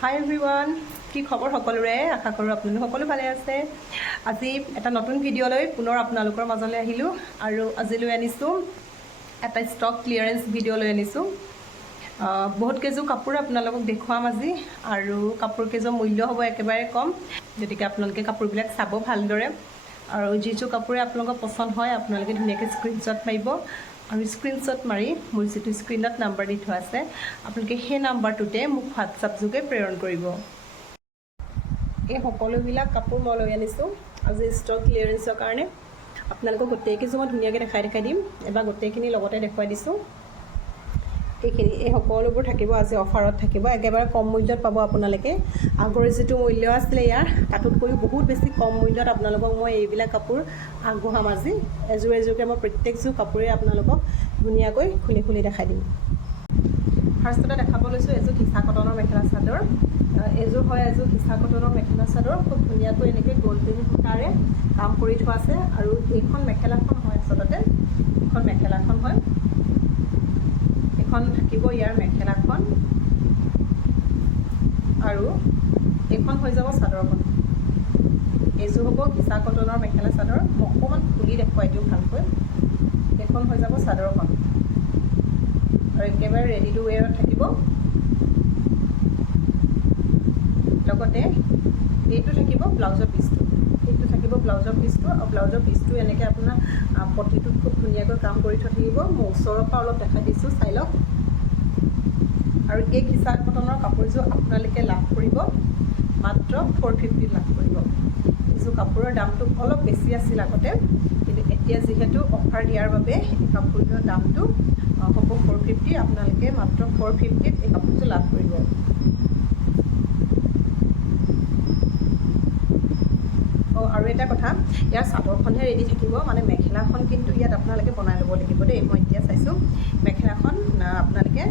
হাই everyone, কি খবৰ সকলোৰে? আশা কৰোঁ আপোনালোক সকলো ভালে আছে। আজি এটা নতুন ভিডিঅ'লৈ পুনৰ আপোনালোকৰ মাজলৈ আহিলোঁ আৰু আজিলৈ আনিছোঁ এটা ষ্টক ক্লিয়াৰেন্স ভিডিঅ' লৈ আনিছোঁ। বহুত কেইযোৰ কাপোৰ আপোনালোকক দেখুৱাম আজি আৰু কাপোৰ কেইযোৰ মূল্য হ'ব একেবাৰে কম, গতিকে আপোনালোকে কাপোৰবিলাক চাব ভালদৰে আৰু যিযোৰ কাপোৰে আপোনালোকৰ পচন্দ হয় আপোনালোকে ধুনীয়াকৈ স্ক্ৰীনশ্বট মাৰিব আৰু স্ক্ৰীনশ্বট মাৰি মোৰ যিটো স্ক্ৰীণত নাম্বাৰ দি থোৱা আছে আপোনালোকে সেই নাম্বাৰটোতে মোক হোৱাটছআপ যোগে প্ৰেৰণ কৰিব। এই সকলোবিলাক কাপোৰ মই লৈ আনিছোঁ আজি ষ্টক ক্লিয়াৰেন্সৰ কাৰণে। আপোনালোকক গোটেইকেইযোৰ মই ধুনীয়াকৈ দেখাই দিম, এবাৰ গোটেইখিনি লগতে দেখুৱাই দিছোঁ। এই সকলোবোৰ থাকিব আজি অফাৰত থাকিব, একেবাৰে কম মূল্যত পাব আপোনালোকে। আগৰ যিটো মূল্য আছিলে ইয়াৰ তাতোতকৈও বহুত বেছি কম মূল্যত আপোনালোকক মই এইবিলাক কাপোৰ আগবঢ়াম আজি। এযোৰ এযোৰকৈ মই প্ৰত্যেকযোৰ কাপোৰেই আপোনালোকক ধুনীয়াকৈ খুলি খুলি দেখাই দিম। ফাৰ্ষ্টতে দেখাব লৈছোঁ এযোৰ কিচা কটনৰ মেখেলা চাদৰ। এযোৰ হয় এযোৰ কিচা কটনৰ মেখেলা চাদৰ, খুব ধুনীয়াকৈ এনেকৈ গল্ডেন সূতাৰে কাম কৰি থোৱা আছে আৰু এইখন মেখেলাখন হয় আচলতে এইখন মেখেলাখন হয়। এখন থাকিব ইয়াৰ মেখেলাখন আৰু এইখন হৈ যাব চাদৰখন। এইযোৰ হ'ব কিচা কটনৰ মেখেলা চাদৰ। মই অকণমান খুলি দেখুৱাই দিওঁ ভালকৈ। এইখন হৈ যাব চাদৰখন আৰু একেবাৰে ৰেডি টু ৱেৰত থাকিব। লগতে এইটো থাকিব ব্লাউজৰ পিচটো, এইটো থাকিব ব্লাউজৰ পিচটো আৰু ব্লাউজৰ পিচটো এনেকৈ আপোনাৰ পটিটোত খুব ধুনীয়াকৈ কাম কৰি থোৱা থাকিব। মই ওচৰৰ পৰা অলপ দেখাই দিছোঁ, চাই লওক। আৰু এই কিচা কটনৰ কাপোৰযোৰ আপোনালোকে লাভ কৰিব মাত্ৰ 450 লাভ কৰিব। এইযোৰ কাপোৰৰ দামটো অলপ বেছি আছিল আগতে, কিন্তু এতিয়া যিহেতু অফাৰ দিয়াৰ বাবে এই কাপোৰযোৰৰ দামটো হ'ব 450। আপোনালোকে মাত্ৰ 450ত এই কাপোৰযোৰ লাভ কৰিব। আৰু এটা কথা, ইয়াৰ চাদৰখনহে ৰেডি থাকিব, মানে মেখেলাখন কিন্তু ইয়াত আপোনালোকে বনাই ল'ব লাগিব দেই। মই এতিয়া চাইছোঁ মেখেলাখন আপোনালোকে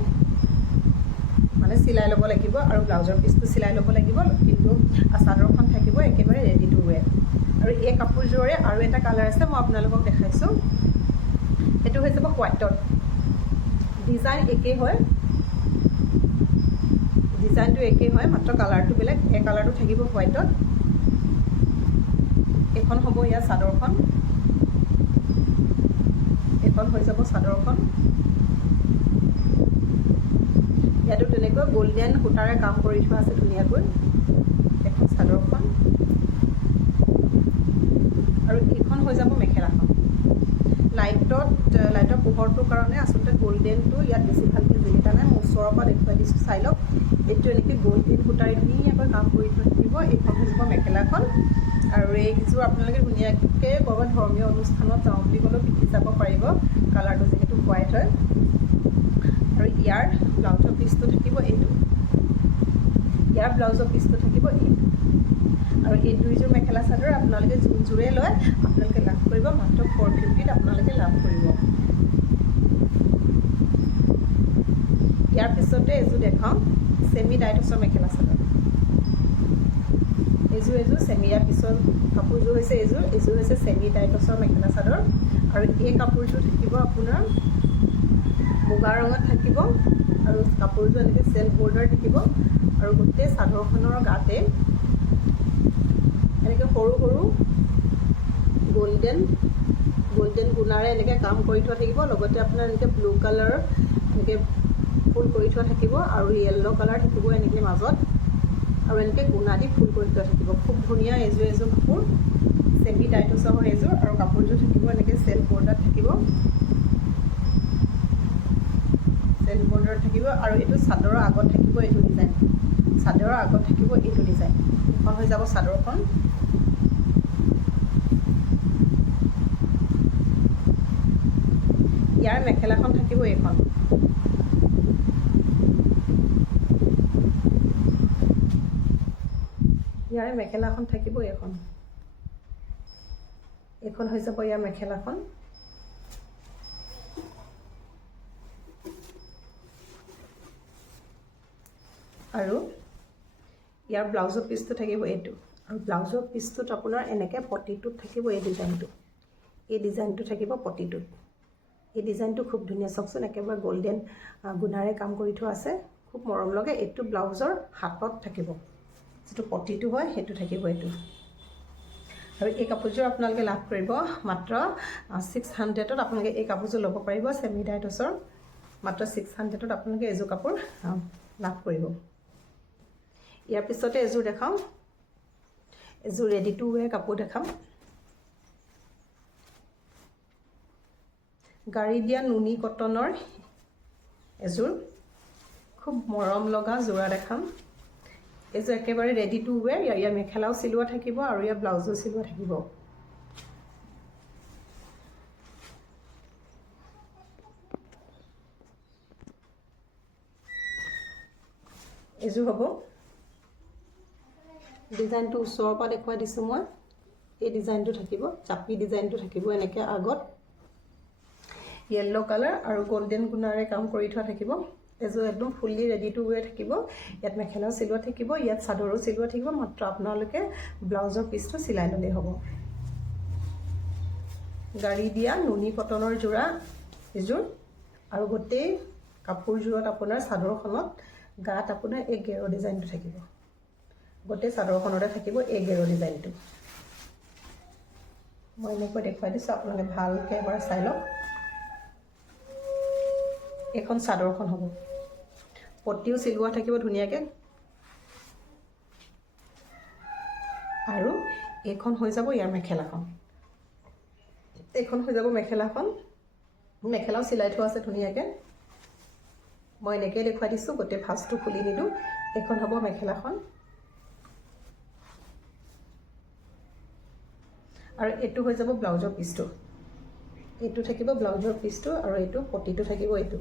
মানে চিলাই ল'ব লাগিব আৰু ব্লাউজৰ পিচটো চিলাই ল'ব লাগিব, কিন্তু চাদৰখন থাকিব একেবাৰে ৰেডি টু ৱেৰ। আৰু এই কাপোৰযোৰৰে আৰু এটা কালাৰ আছে, মই আপোনালোকক দেখাইছোঁ। সেইটো হৈ যাব হোৱাইটত। ডিজাইন একেই হয়, ডিজাইনটো একেই হয়, মাত্ৰ কালাৰটো বেলেগ। এই কালাৰটো থাকিব হোৱাইটত। এইখন হ'ব ইয়াৰ চাদৰখন, এইখন হৈ যাব চাদৰখন। ইয়াতো তেনেকৈ গল্ডেন সূতাৰে কাম কৰি থোৱা আছে ধুনীয়াকৈ। এখন চাদৰখন আৰু এইখন হৈ যাব মেখেলাখন। লাইটৰ পোহৰটোৰ কাৰণে আচলতে গল্ডেনটো ইয়াত বেছি ভালকৈ জিলিকা নাই। মই ওচৰৰ পৰা দেখুৱাই দিছোঁ, চাই লওক। এইটো এনেকৈ গল্ডেন সূতাৰে ধুনীয়াকৈ কাম কৰি থোৱা থাকিব। এইখন হৈ যাব মেখেলাখন আৰু এইযোৰ আপোনালোকে ধুনীয়াকৈ ক'ৰবাত ধৰ্মীয় অনুষ্ঠানত যাওঁ বুলি ক'লেও পিন্ধি যাব পাৰিব, কালাৰটো যিহেতু হোৱাইট হয়। আৰু ইয়াৰ ব্লাউজৰ পিচটো থাকিব এইটো, ইয়াৰ ব্লাউজৰ পিচটো থাকিব এইটো। আৰু এই দুইযোৰ মেখেলা চাদৰ আপোনালোকে যোনযোৰে লয় আপোনালোকে লাভ কৰিব মাত্ৰ 450ত আপোনালোকে লাভ কৰিব। ইয়াৰ পিছতে এযোৰ দেখাওঁ ছেমি ডাইটছৰ মেখেলা চাদৰ। এইযোৰ ছেমি, ইয়াৰ পিছৰ কাপোৰযোৰ হৈছে এইযোৰ হৈছে ছেমি ডাইটছৰ মেখেলা চাদৰ। আৰু এই কাপোৰযোৰ থাকিব আপোনাৰ মুগা ৰঙত থাকিব আৰু কাপোৰযোৰ এনেকৈ চেল্ফ বৰ্ডাৰ থাকিব আৰু গোটেই চাদৰখনৰ গাতে এনেকৈ সৰু সৰু গল্ডেন গুণাৰে এনেকৈ কাম কৰি থোৱা থাকিব। লগতে আপোনাৰ এনেকৈ ব্লু কালাৰ এনেকৈ ফুল কৰি থোৱা থাকিব আৰু য়েল্ল' কালাৰ থাকিব এনেকৈ মাজত, আৰু এনেকৈ গুণা দি ফুল কৰি থোৱা থাকিব। খুব ধুনীয়া এযোৰ কাপোৰ, ছেমি ডাইটছৰ হয় এযোৰ। আৰু কাপোৰযোৰ থাকিব এনেকৈ চেল্ফ বৰ্ডাৰ থাকিব, চেল্ফ বৰ্ডাৰ থাকিব। আৰু এইটো চাদৰৰ আগত থাকিব এইটো ডিজাইন, চাদৰৰ আগত থাকিব এইটো ডিজাইন। এইখন হৈ যাব চাদৰখন। ইয়াৰ মেখেলাখন থাকিব এইখন। ইয়াৰ মেখেলাখন থাকিব এইখন। এইখন হৈ যাব ইয়াৰ মেখেলাখন। আৰু ইয়াৰ ব্লাউজৰ পিচটো থাকিব এইটো, আৰু ব্লাউজৰ পিচটোত আপোনাৰ এনেকৈ পটিটোত থাকিব এই ডিজাইনটো থাকিব পটিটোত। এই ডিজাইনটো খুব ধুনীয়া, চাওকচোন, একেবাৰে গল্ডেন গুণাৰে কাম কৰি থোৱা আছে। খুব মৰম লগা। এইটো ব্লাউজৰ হাতত থাকিব, যিটো পটিটো হয় সেইটো থাকিব এইটো। আৰু এই কাপোৰযোৰ আপোনালোকে লাভ কৰিব মাত্ৰ 600ত। আপোনালোকে এই কাপোৰযোৰ ল'ব পাৰিব ছেমি ডাইটছৰ। মাত্ৰ 600ত আপোনালোকে এযোৰ কাপোৰ লাভ কৰিব। ইয়াৰ পিছতে এযোৰ দেখাওঁ, এযোৰ ৰেডি টু ৱেৰ কাপোৰ দেখাম। গাড়ী দিয়া নুনি কটনৰ এযোৰ খুব মৰম লগা যোৰা দেখাম। এইযোৰ একেবাৰে ৰেডি টু ৱেৰ। ইয়াৰ মেখেলাও চিলোৱা থাকিব আৰু ইয়াৰ ব্লাউজো চিলোৱা থাকিব। এইযোৰ হ'ব, ডিজাইনটো ওচৰৰ পৰা দেখুৱাই দিছোঁ মই। এই ডিজাইনটো থাকিব, চাপি ডিজাইনটো থাকিব এনেকৈ। আগত য়েল্ল' কালাৰ আৰু গল্ডেন গুণাৰে কাম কৰি থোৱা থাকিব। এযোৰ একদম ফুল্লি ৰেডি টু ৱেৰ থাকিব। ইয়াত মেখেলাও চিলোৱা থাকিব, ইয়াত চাদৰো চিলোৱা থাকিব। মাত্ৰ আপোনালোকে ব্লাউজৰ পিচটো চিলাই ল'লেই হ'ব। গাড়ী দিয়া নুনি কটনৰ যোৰা এযোৰ, আৰু গোটেই কাপোৰযোৰত আপোনাৰ চাদৰখনত গাত আপোনাৰ এই গেৰ ডিজাইনটো থাকিব। গোটেই চাদৰখনতে থাকিব এই গেৰ ডিজাইনটো। মই এনেকৈ দেখুৱাই দিছোঁ, আপোনালোকে ভালকৈ এবাৰ চাই লওক। এইখন চাদৰখন হ'ব, পটিও চিলোৱা থাকিব ধুনীয়াকৈ। আৰু এইখন হৈ যাব ইয়াৰ মেখেলাখন। এইখন হৈ যাব মেখেলাখন। মেখেলাও চিলাই থোৱা আছে ধুনীয়াকৈ। মই এনেকৈ দেখুৱাই দিছোঁ, গোটেই ফাৰ্ষ্টটো খুলি নিদিওঁ। এইখন হ'ব মেখেলাখন। আৰু এইটো হৈ যাব ব্লাউজৰ পিচটো। এইটো থাকিব ব্লাউজৰ পিচটো, আৰু এইটো পটিটো থাকিব এইটো।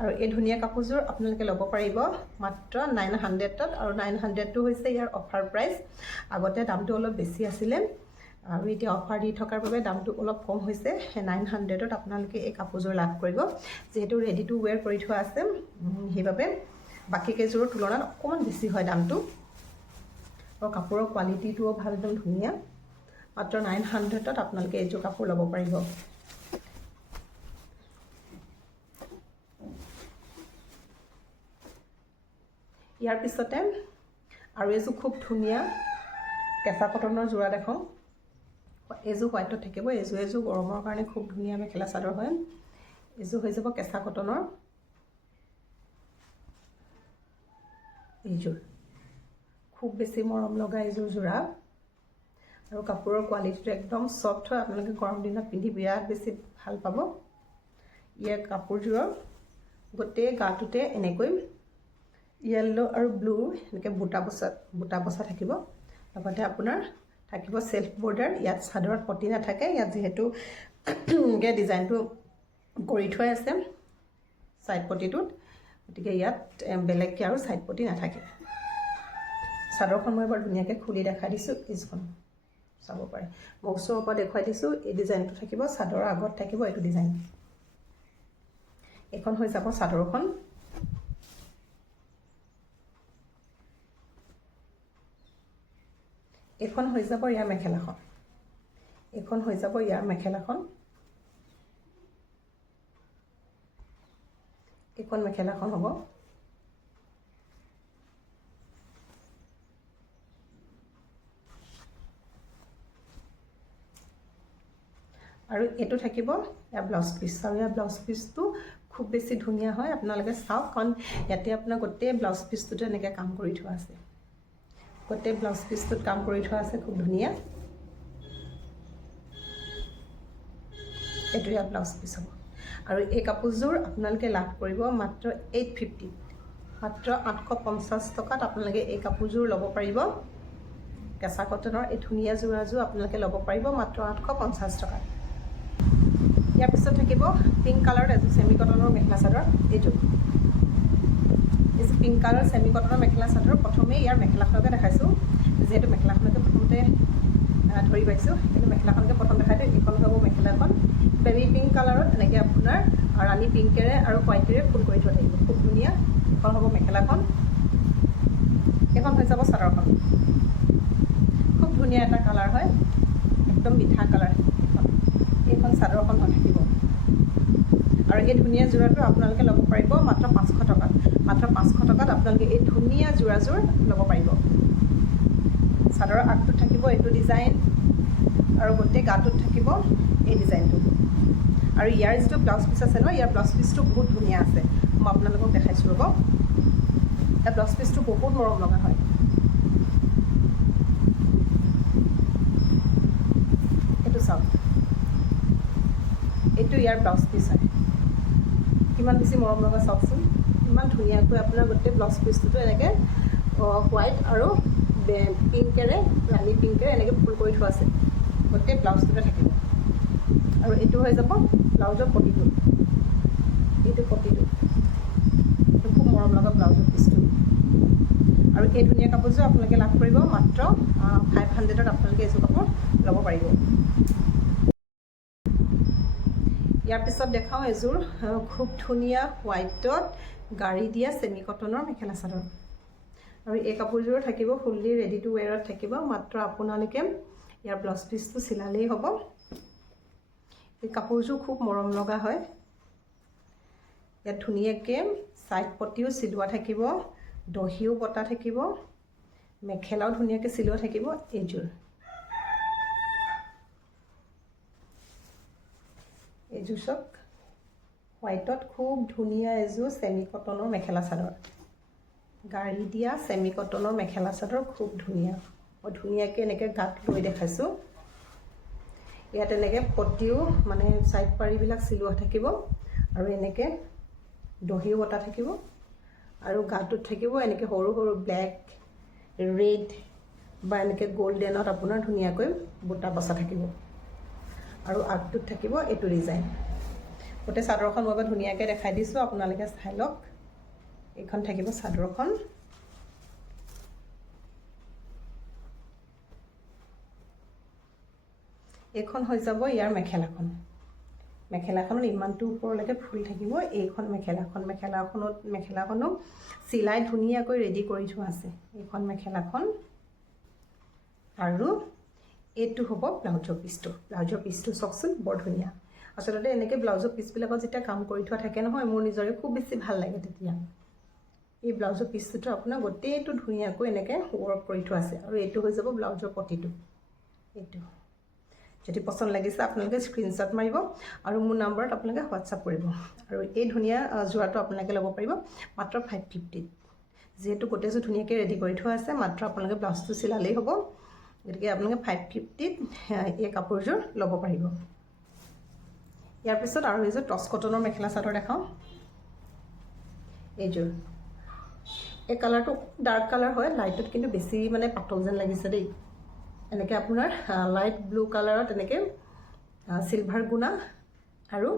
আৰু এই ধুনীয়া কাপোৰযোৰ আপোনালোকে ল'ব পাৰিব মাত্ৰ 900ত। আৰু 900টো হৈছে ইয়াৰ অফাৰ প্ৰাইচ। আগতে দামটো অলপ বেছি আছিলে, আৰু এতিয়া অফাৰ দি থকাৰ বাবে দামটো অলপ কম হৈছে। 900ত আপোনালোকে এই কাপোৰযোৰ লাভ কৰিব। যিহেতু ৰেডি টু ৱেৰ কৰি থোৱা আছে, সেইবাবে বাকী কেইযোৰৰ তুলনাত অকণমান বেছি হয় দামটো। আৰু কাপোৰৰ কোৱালিটিটোও ভাল, একদম ধুনীয়া। মাত্ৰ 900ত আপোনালোকে এইযোৰ কাপোৰ ল'ব পাৰিব। ইয়াৰ পিছতে আৰু এযোৰ খুব ধুনীয়া কেঁচা কটনৰ যোৰা দেখাওঁ। এইযোৰ হোৱাইটত থাকিব। এযোৰ গৰমৰ কাৰণে খুব ধুনীয়া মেখেলা চাদৰ হয়। এইযোৰ হৈ যাব কেঁচা কটনৰ। এইযোৰ খুব বেছি মৰম লগা এইযোৰ যোৰা, আৰু কাপোৰৰ কোৱালিটিটো একদম ছফ্ট হয়। আপোনালোকে গৰম দিনত পিন্ধি বিৰাট বেছি ভাল পাব। ইয়াৰ কাপোৰযোৰৰ গোটেই গাটোতে এনেকৈ য়েল্ল' আৰু ব্লু এনেকৈ বুটা বচা থাকিব। লগতে আপোনাৰ থাকিব চেল্ফ বৰ্ডাৰ। ইয়াত চাদৰত পটি নাথাকে। ইয়াত যিহেতু ডিজাইনটো কৰি থোৱাই আছে ছাইড পটিটোত, গতিকে ইয়াত বেলেগকৈ আৰু ছাইড পটি নাথাকে। চাদৰখন মই এবাৰ ধুনীয়াকৈ খুলি দেখাই দিছোঁ। পিছখন চাব পাৰে, মই ওচৰৰ পৰা দেখুৱাই দিছোঁ। এই ডিজাইনটো থাকিব, চাদৰৰ আগত থাকিব এইটো ডিজাইন। এইখন হৈ যাব চাদৰখন। এইখন হৈ যাব ইয়াৰ মেখেলাখন। এইখন হৈ যাব ইয়াৰ মেখেলাখন। এইখন মেখেলাখন হ'ব। আৰু এইটো থাকিব ইয়াৰ ব্লাউজ পিচ। আৰু ইয়াৰ ব্লাউজ পিচটো খুব বেছি ধুনীয়া হয়। আপোনালোকে চাওক, কাৰণ ইয়াতে আপোনাৰ গোটেই ব্লাউজ পিচটোতে এনেকৈ কাম কৰি থোৱা আছে। গোটেই ব্লাউজ পিচটোত কাম কৰি থোৱা আছে, খুব ধুনীয়া। এইটো ইয়াৰ ব্লাউজ পিচ হ'ব। আৰু এই কাপোৰযোৰ আপোনালোকে লাভ কৰিব মাত্ৰ 850। মাত্ৰ 850 টকাত আপোনালোকে এই কাপোৰযোৰ ল'ব পাৰিব। কেঁচা কটনৰ এই ধুনীয়া যোৰাযোৰ আপোনালোকে ল'ব পাৰিব মাত্ৰ 850 টকাত। ইয়াৰ পিছত থাকিব পিংক কালাৰত এযোৰ ছেমি কটনৰ মেখেলা চাদৰ। এইযোৰ পিংক কালাৰ ছেমি কটনৰ মেখেলা চাদৰ। প্ৰথমে ইয়াৰ মেখেলাখনকে দেখাইছোঁ, যিহেতু মেখেলাখনকে প্ৰথমতে ধৰি পাইছোঁ, কিন্তু মেখেলাখনকে প্ৰথম দেখাই দিওঁ। এইখন হ'ব মেখেলাখন। বেবী পিংক কালাৰত এনেকৈ আপোনাৰ ৰাণী পিংকেৰে আৰু হোৱাইটেৰে ফুল কৰি থোৱা থাকিব, খুব ধুনীয়া। এইখন হ'ব মেখেলাখন। এইখন হৈ যাব চাদৰখন। খুব ধুনীয়া এটা কালাৰ হয়, একদম মিঠা কালাৰ। এইখন চাদৰখন হৈ থাকিব। আৰু এই ধুনীয়া যোৰাটো আপোনালোকে ল'ব পাৰিব মাত্ৰ 500 টকাত। মাত্ৰ 500 টকাত আপোনালোকে এই ধুনীয়া যোৰাযোৰ ল'ব পাৰিব। চাদৰৰ আগটোত থাকিব এইটো ডিজাইন আৰু গোটেই গাটোত থাকিব এই ডিজাইনটো। আৰু ইয়াৰ যিটো ব্লাউজ পিচ আছে ন, ইয়াৰ ব্লাউজ পিচটো বহুত ধুনীয়া আছে। মই আপোনালোকক দেখাইছোঁ ৰ'ব। ইয়াৰ ব্লাউজ পিচটো বহুত মৰম লগা হয়। এইটো চাওক, এইটো ইয়াৰ ব্লাউজ পিচ হয়। কিমান বেছি মৰম লগা চাওকচোন, ইমান ধুনীয়াকৈ আপোনাৰ গোটেই ব্লাউজ পিচটোতো এনেকৈ হোৱাইট আৰু পিংকেৰে, ৰাণী পিংকেৰে এনেকৈ ফুল কৰি থোৱা আছে। গোটেই ব্লাউজটোতে থাকিব। আৰু এইটো হৈ যাব ব্লাউজৰ পটিটো, এইটো পটিটো, এইটো খুব মৰম লগা ব্লাউজৰ পিচটো। আৰু এই ধুনীয়া কাপোৰযোৰ আপোনালোকে লাভ কৰিব মাত্ৰ 500ত। আপোনালোকে এইযোৰ কাপোৰ ল'ব পাৰিব। ইয়াৰ পিছত দেখাওঁ এযোৰ খুব ধুনীয়া হোৱাইটত গাড়ী দিয়া চেমি কটনৰ মেখেলা চাদৰ। আৰু এই কাপোৰযোৰ থাকিব ফুল্লি ৰেডি টু ৱেৰত থাকিব। মাত্ৰ আপোনালোকে ইয়াৰ ব্লাউজ পিচটো চিলালেই হ'ব। এই কাপোৰযোৰ খুব মৰম লগা হয়। ইয়াত ধুনীয়াকৈ ছাইড পটিও চিলোৱা থাকিব, দহিও বটা থাকিব, মেখেলাও ধুনীয়াকৈ চিলোৱা থাকিব। এইযোৰ চাওক, হোৱাইটত খুব ধুনীয়া এযোৰ চেমি কটনৰ মেখেলা চাদৰ। গাড়ী দিয়া চেমি কটনৰ মেখেলা চাদৰ, খুব ধুনীয়া। মই ধুনীয়াকৈ এনেকৈ গাত লৈ দেখাইছোঁ। ইয়াত এনেকৈ পটিও মানে ছাইড পাৰিবিলাক চিলোৱা থাকিব আৰু এনেকৈ দহিও বটা থাকিব। আৰু গাটোত থাকিব এনেকৈ সৰু সৰু ব্লেক, ৰেড বা এনেকৈ গল্ডেনত আপোনাৰ ধুনীয়াকৈ বুটা বচা থাকিব। আৰু আগটোত থাকিব এইটো ডিজাইন। গোটেই চাদৰখন মই ধুনীয়াকৈ দেখাই দিছোঁ, আপোনালোকে চাই লওক। এইখন থাকিব চাদৰখন। এইখন হৈ যাব ইয়াৰ মেখেলাখন। মেখেলাখনত ইমানটো ওপৰলৈকে ফুল থাকিব। এইখন মেখেলাখনো চিলাই ধুনীয়াকৈ ৰেডি কৰি থোৱা আছে, এইখন মেখেলাখন। আৰু এইটো হ'ব ব্লাউজৰ পিচটো। ব্লাউজৰ পিচটো চাওকচোন, বৰ ধুনীয়া। আচলতে এনেকৈ ব্লাউজৰ পিচবিলাকত যেতিয়া কাম কৰি থোৱা থাকে নহয়, মোৰ নিজৰে খুব বেছি ভাল লাগে তেতিয়া। এই ব্লাউজৰ পিচটোতো আপোনাৰ গোটেইটো ধুনীয়াকৈ এনেকৈ ৱৰ্ক কৰি থোৱা আছে। আৰু এইটো হৈ যাব ব্লাউজৰ পটিটো। এইটো যদি পচন্দ লাগিছে আপোনালোকে স্ক্ৰীনশ্বট মাৰিব আৰু মোৰ নম্বৰত আপোনালোকে হোৱাটছআপ কৰিব। আৰু এই ধুনীয়া যোৰাটো আপোনালোকে ল'ব পাৰিব মাত্ৰ 550ত। যিহেতু গোটেইযোৰ ধুনীয়াকৈ ৰেডি কৰি থোৱা আছে, মাত্ৰ আপোনালোকে ব্লাউজটো চিলালেই হ'ব। গতিকে আপোনালোকে 550ত এই কাপোৰযোৰ ল'ব পাৰিব। ইয়াৰ পিছত আৰু এইযোৰ টচ কটনৰ মেখেলা চাদৰ দেখাওঁ। এইযোৰ এই কালাৰটো ডাৰ্ক কালাৰ হয়, লাইটত কিন্তু বেছি মানে পাতল যেন লাগিছে দেই। এনেকৈ আপোনাৰ লাইট ব্লু কালাৰত এনেকৈ চিলভাৰ গুণা আৰু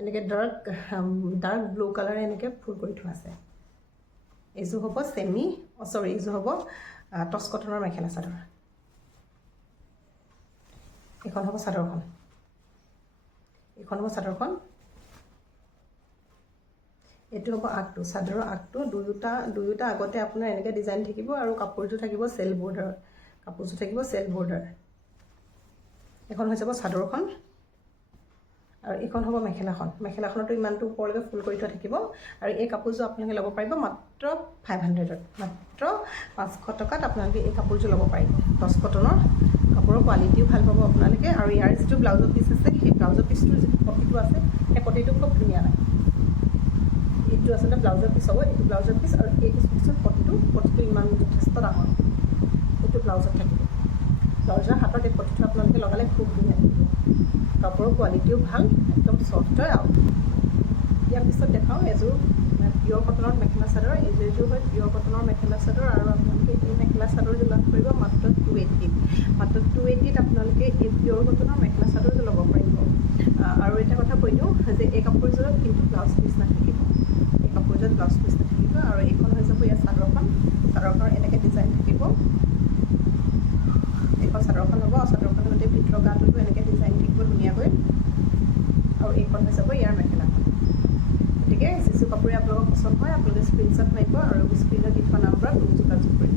এনেকৈ ডাৰ্ক ব্লু কালাৰে এনেকৈ ফুল কৰি থোৱা আছে। এইযোৰ হ'ব এইযোৰ হ'ব টচ কটনৰ মেখেলা চাদৰ। এইখন হ'ব চাদৰখন। এইটো হ'ব আগটো, চাদৰৰ আগটো। দুয়োটা আগতে আপোনাৰ এনেকৈ ডিজাইন থাকিব আৰু কাপোৰযোৰ থাকিব চেল বৰ্ডাৰ। এখন হৈ যাব চাদৰখন আৰু এইখন হ'ব মেখেলাখন। মেখেলাখনতো ইমানটো ওপৰলৈকে ফুল কৰি থোৱা থাকিব। আৰু এই কাপোৰযোৰ আপোনালোকে ল'ব পাৰিব মাত্ৰ 500ত। মাত্ৰ 500 টকাত আপোনালোকে এই কাপোৰযোৰ ল'ব পাৰিব। টচ কটনৰ কাপোৰৰ কোৱালিটিও ভাল পাব আপোনালোকে। আৰু ইয়াৰ যিটো ব্লাউজৰ পিচ আছে, সেই ব্লাউজৰ পিচটোৰ যিটো পটিটো আছে, সেই পটিটো খুব ধুনীয়া হয়। এইটো আচলতে ব্লাউজৰ পিচ হ'ব, এইটো ব্লাউজৰ পিচ। আৰু এই পিচৰ পটিটো ইমান যথেষ্ট ডাঙৰ। এইটো ব্লাউজত থাকিব। ব্লাউজৰ হাতত এই পটিটো আপোনালোকে লগালে খুব ধুনীয়া লাগিব। কাপোৰৰ কোৱালিটিও ভাল, একদম চফ্ট হয়। আৰু ইয়াৰ পিছত দেখাওঁ এযোৰ পিয়ৰ কটনৰ মেখেলা চাদৰ। এইযোৰ হয় পিয়ৰ কটনৰ মেখেলা চাদৰ। আৰু আপোনালোকে এই মেখেলা চাদৰযোৰ লাভ কৰিব মাত্ৰ 280ত। মাত্ৰ 280ত আপোনালোকে এই পিয়ৰ কটনৰ মেখেলা চাদৰযোৰ ল'ব পাৰিব। আৰু এটা কথা কৈ দিওঁ যে এই কাপোৰযোৰত কিন্তু ব্লাউজ পিচ নাথাকিব। আৰু এইখন হৈ যাব ইয়াৰ চাদৰখনৰ এনেকৈ ডিজাইন থাকিব। এইখন চাদৰখন হ'ব। চাদৰখনৰ গোটেই ভিতৰৰ গাটোতো এনেকৈ ডিজাইন থাকিব ধুনীয়াকৈ। আৰু এইখন হৈ যাব ইয়াৰ মেখেলাখন। গতিকে যিযোৰ কাপোৰে আপোনালোকৰ পচন্দ হয় আপোনালোকে স্ক্ৰীনশ্বট মাৰিব আৰু স্ক্ৰীনত দি থোৱা নাম্বাৰত মোক যোগাযোগ কৰিব।